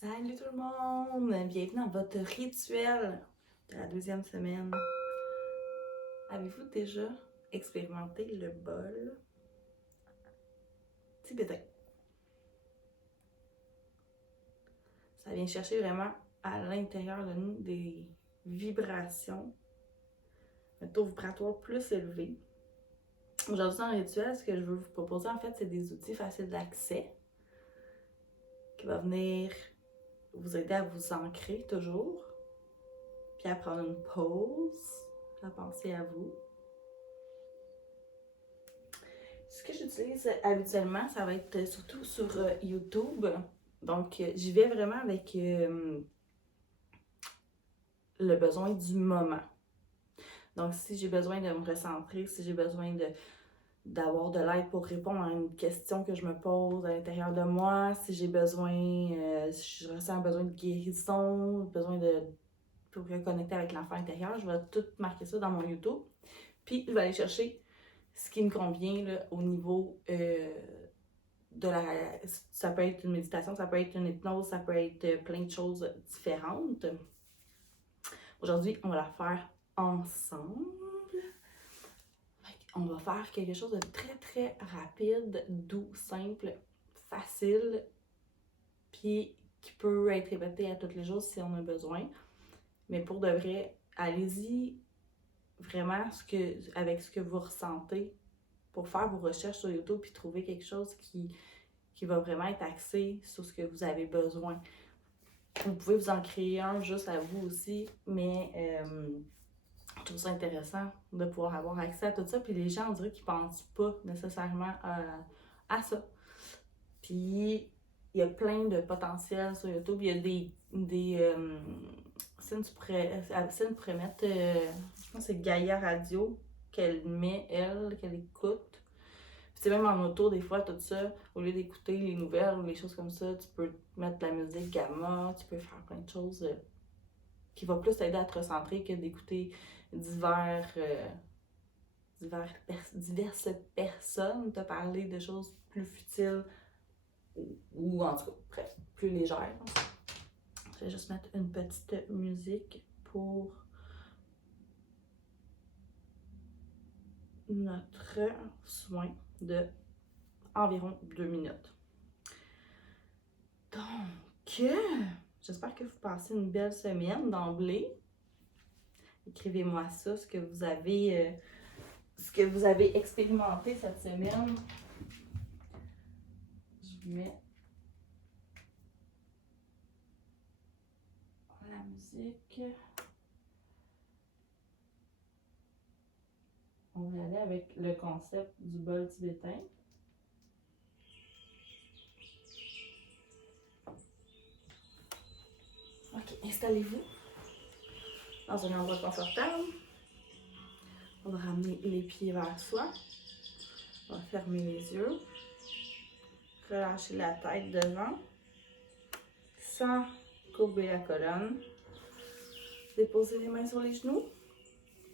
Salut tout le monde! Bienvenue dans votre rituel de la deuxième semaine. Avez-vous déjà expérimenté le bol tibétain? Ça vient chercher vraiment à l'intérieur de nous des vibrations, un taux vibratoire plus élevé. Aujourd'hui, dans le rituel, ce que je veux vous proposer, en fait, c'est des outils faciles d'accès qui vont venir vous aider à vous ancrer toujours, puis à prendre une pause, à penser à vous. Ce que j'utilise habituellement, ça va être surtout sur YouTube. Donc, j'y vais vraiment avec le besoin du moment. Donc, si j'ai besoin de me recentrer, si j'ai besoin d'avoir de l'aide pour répondre à une question que je me pose à l'intérieur de moi, si j'ai besoin, si je ressens un besoin de guérison, besoin pour reconnecter avec l'enfant intérieur, je vais tout marquer ça dans mon YouTube. Puis, je vais aller chercher ce qui me convient là, au niveau de la... Ça peut être une méditation, ça peut être une hypnose, ça peut être plein de choses différentes. Aujourd'hui, on va la faire ensemble. On va faire quelque chose de très, très rapide, doux, simple, facile, puis qui peut être répété à tous les jours si on a besoin. Mais pour de vrai, allez-y vraiment avec ce que vous ressentez pour faire vos recherches sur YouTube puis trouver quelque chose qui va vraiment être axé sur ce que vous avez besoin. Vous pouvez vous en créer un juste à vous aussi, mais je trouve ça intéressant de pouvoir avoir accès à tout ça. Puis les gens, on dirait qu'ils ne pensent pas nécessairement à ça. Puis il y a plein de potentiel sur YouTube. Il y a des Cine pourrait mettre, je pense que c'est Gaïa Radio qu'elle met, qu'elle écoute. C'est même en auto, des fois, tout ça, au lieu d'écouter les nouvelles ou les choses comme ça, tu peux mettre de la musique gamma, tu peux faire plein de choses qui vont plus t'aider à te recentrer que d'écouter diverses personnes te parler de choses plus futiles ou en tout cas, bref, plus légères. Je vais juste mettre une petite musique pour notre soin de environ 2 minutes. Donc, j'espère que vous passez une belle semaine d'emblée. Écrivez-moi ça, ce que vous avez expérimenté cette semaine. Je mets la musique. On va aller avec le concept du bol tibétain. Ok, installez-vous dans un endroit confortable. On va ramener les pieds vers soi. On va fermer les yeux. Relâcher la tête devant. Sans courber la colonne. Déposez les mains sur les genoux.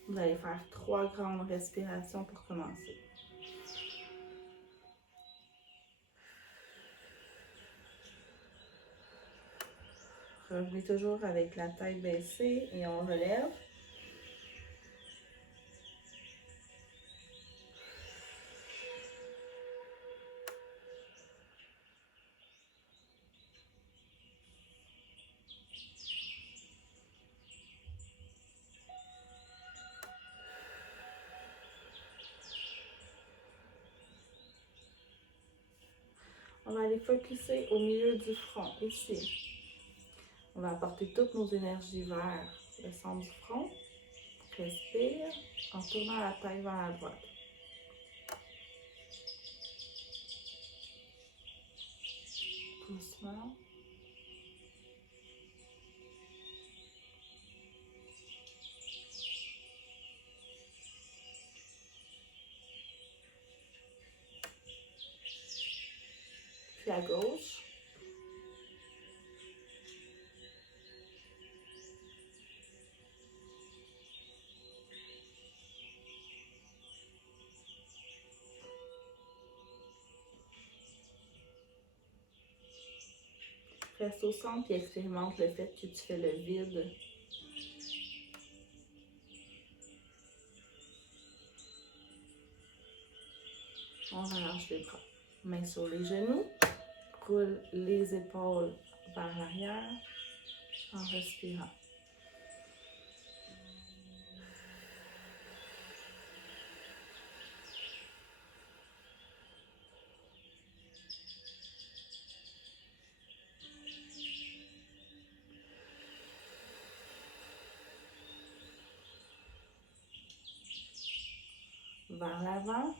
Vous allez faire 3 grandes respirations pour commencer. Revenez toujours avec la tête baissée et on relève. On va aller focuser au milieu du front, ici. On va apporter toutes nos énergies vers le centre du front. Respire en tournant la tête vers la droite. Doucement. Puis à gauche. Reste au centre et expérimente le fait que tu fais le vide. On relâche les bras. Mains sur les genoux. Roule les épaules vers l'arrière en respirant. Vers l'avant.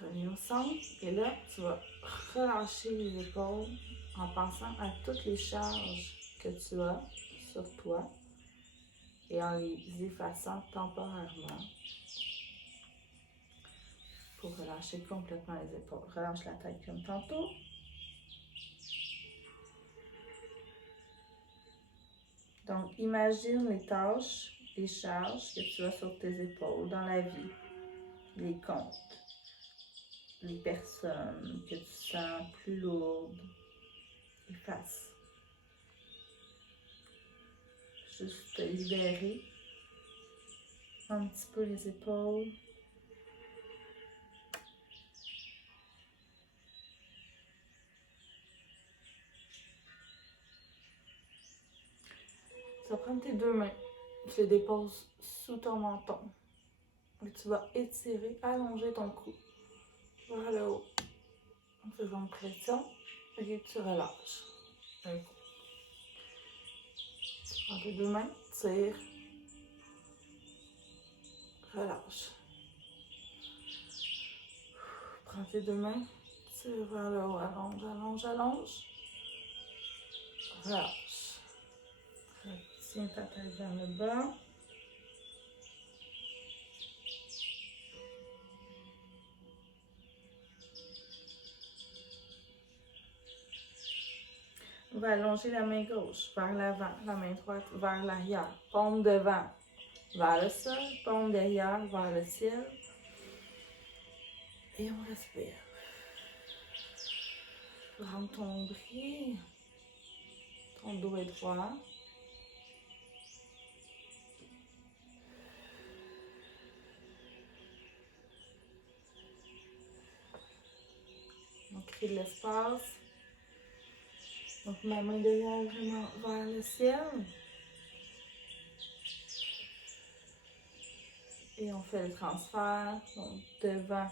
Reviens au centre et là, tu vas relâcher les épaules en pensant à toutes les charges que tu as sur toi et en les effaçant temporairement pour relâcher complètement les épaules. Relâche la tête comme tantôt. Donc, imagine les tâches, les charges que tu as sur tes épaules dans la vie, les comptes, les personnes que tu sens plus lourdes. Efface. Juste te libérer un petit peu les épaules. Tu vas prendre tes deux mains, tu les déposes sous ton menton. Et tu vas étirer, allonger ton cou vers le haut. En faisant une pression et tu relâches. Un coup. Tu prends tes deux mains, tire, relâche. Prends tes deux mains, tire vers le haut, allonge, allonge, allonge. Relâche. Retiens ta tête vers le bas. On va allonger la main gauche vers l'avant, la main droite vers l'arrière. Paume devant vers le sol, paume derrière vers le ciel. Et on respire. Rends ton nombril, ton dos est droit. On crée de l'espace. Donc ma main derrière vraiment vers le ciel. Et on fait le transfert. Donc devant,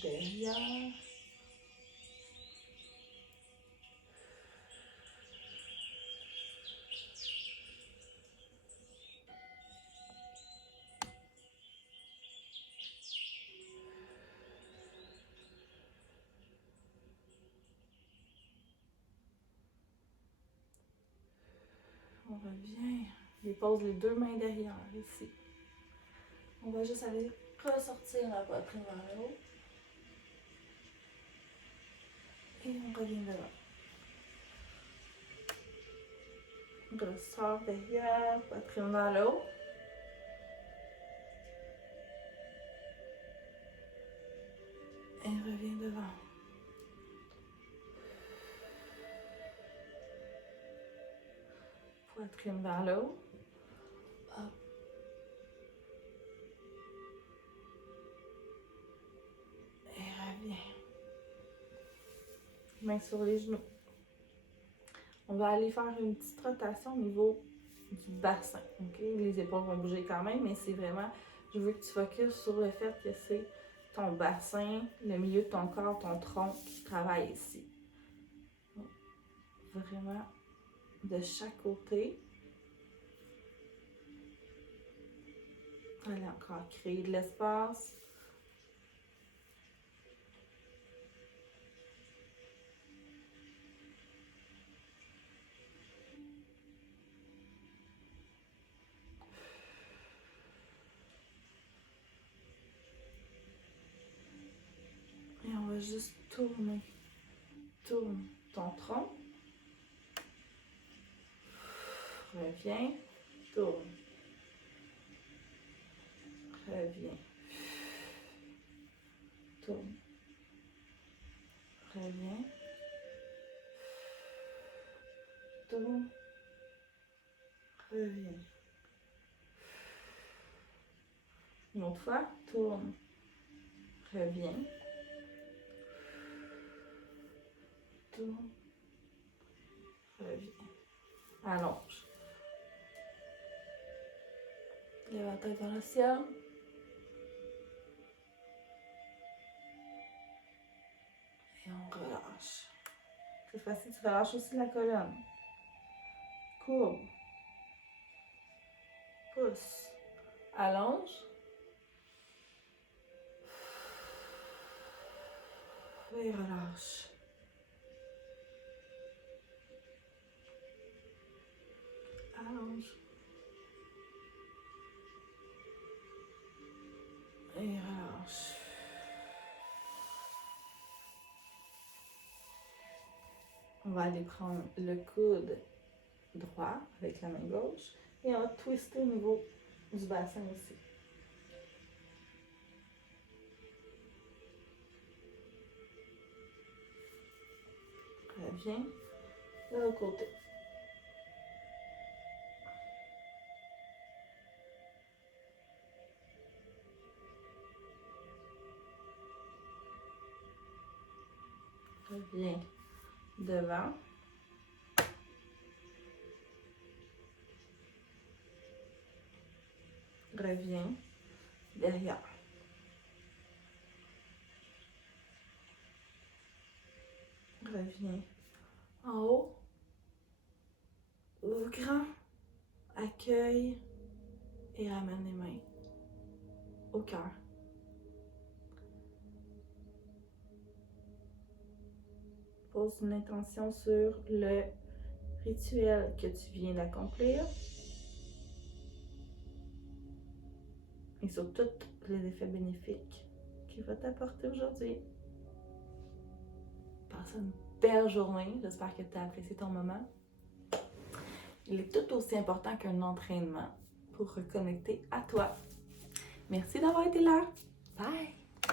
derrière. On revient. Dépose les deux mains derrière, ici. On va juste aller ressortir la poitrine vers le haut. Et on revient devant. On ressort derrière, poitrine vers le haut. Et on revient devant. Poitrine vers le haut. Hop. Et reviens. Mains sur les genoux. On va aller faire une petite rotation au niveau du bassin. Okay? Les épaules vont bouger quand même, mais c'est vraiment, je veux que tu focuses sur le fait que c'est ton bassin, le milieu de ton corps, ton tronc qui travaille ici. Vraiment de chaque côté. Allez, encore créer de l'espace. juste tourner. Tourne ton tronc. Reviens. Tourne. Reviens. Tourne. Reviens. Tourne. Reviens. Une autre fois. Tourne. Reviens. Tourne. Reviens. Allonge. Lève la tête vers le ciel. Et on relâche. Cette fois-ci, tu relâches aussi la colonne. Courbe. Pousse. Allonge. Et relâche. Allonge. Et relâche. On va aller prendre le coude droit avec la main gauche et on va twister au niveau du bassin aussi. Reviens de l'autre côté. Reviens devant. Reviens derrière. Reviens en haut. Ouvre grand. Accueille et ramène les mains au cœur. Pose une intention sur le rituel que tu viens d'accomplir et sur tous les effets bénéfiques qu'il va t'apporter aujourd'hui. Passe une belle journée. J'espère que tu as apprécié ton moment. Il est tout aussi important qu'un entraînement pour reconnecter à toi. Merci d'avoir été là. Bye!